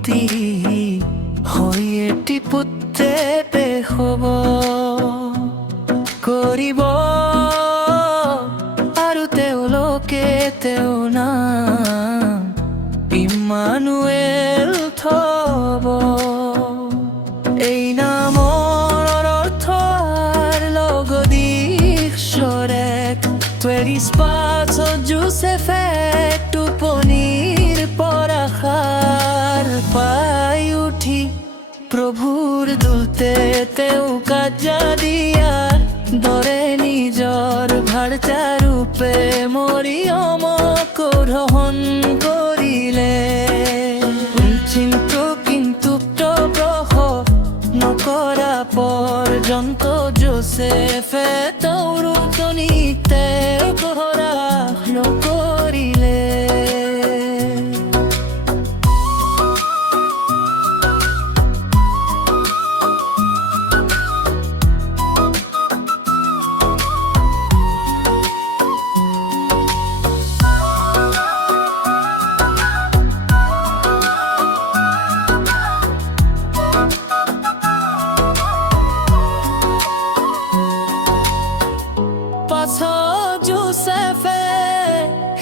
গৰ্ভৱতী হৈ এটি পুত্ৰে হ'ব কৰিব আৰু তেওঁলোকে তেওঁৰ নাম ইম্মানুৱেল থ'ব। এই নামৰ অৰ্থ লগত ঈশ্বৰে তৈরি স্পাছ জোসেফে টোপনিৰ পৰা সাৰ পাই উঠি প্ৰভুৰ দূতে তেওঁক আজ্ঞা দিয়াৰ দৰে নিজৰ ভাৰ্যা ৰূপে মৰিয়মক গ্ৰহণ কৰিলে। কিন্তু প্ৰসৱ নকৰা পৰ্যন্ত জোসেফে তেওঁৰ উটনিতে গ্ৰহণ নকৰিলে। জোসেফে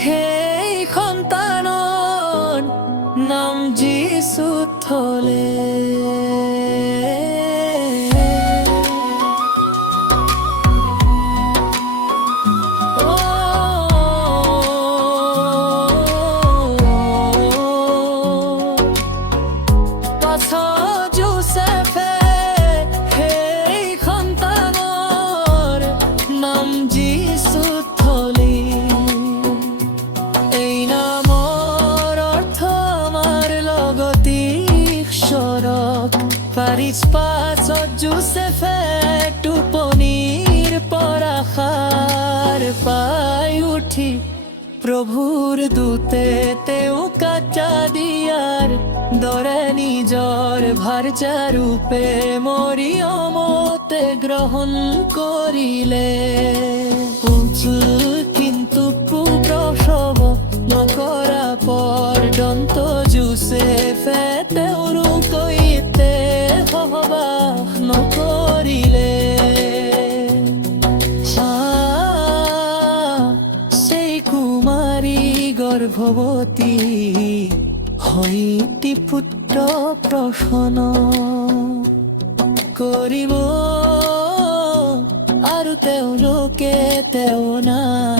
সেই সন্তানৰ নাম যীশু থলে। জোসেফে সেই সন্তানৰ নাম যীশু থলে। এই নামৰ অৰ্থ আমাৰ লগত ঈশ্বৰক পাৰিছ পাছত জোসেফে টোপনিৰ পৰা সাৰ পাই উঠি প্ৰভুৰ দূতে তেওঁক আজ্ঞা দিয়াৰ দৰে নিজৰ ভাৰ্যা ৰূপে মৰিয়মতে গ্ৰহণ কৰিলে। কিন্তু প্ৰসৱ নকৰা পৰ্যন্ত জোসেফে তেওঁৰ সৈতে সহবাস নকৰিলে। সেই কুমাৰী গৰ্ভৱতী হৈ এটি পুত্ৰ প্ৰসৱ কৰিব আৰু তেওঁলোকে তেওঁৰ নাম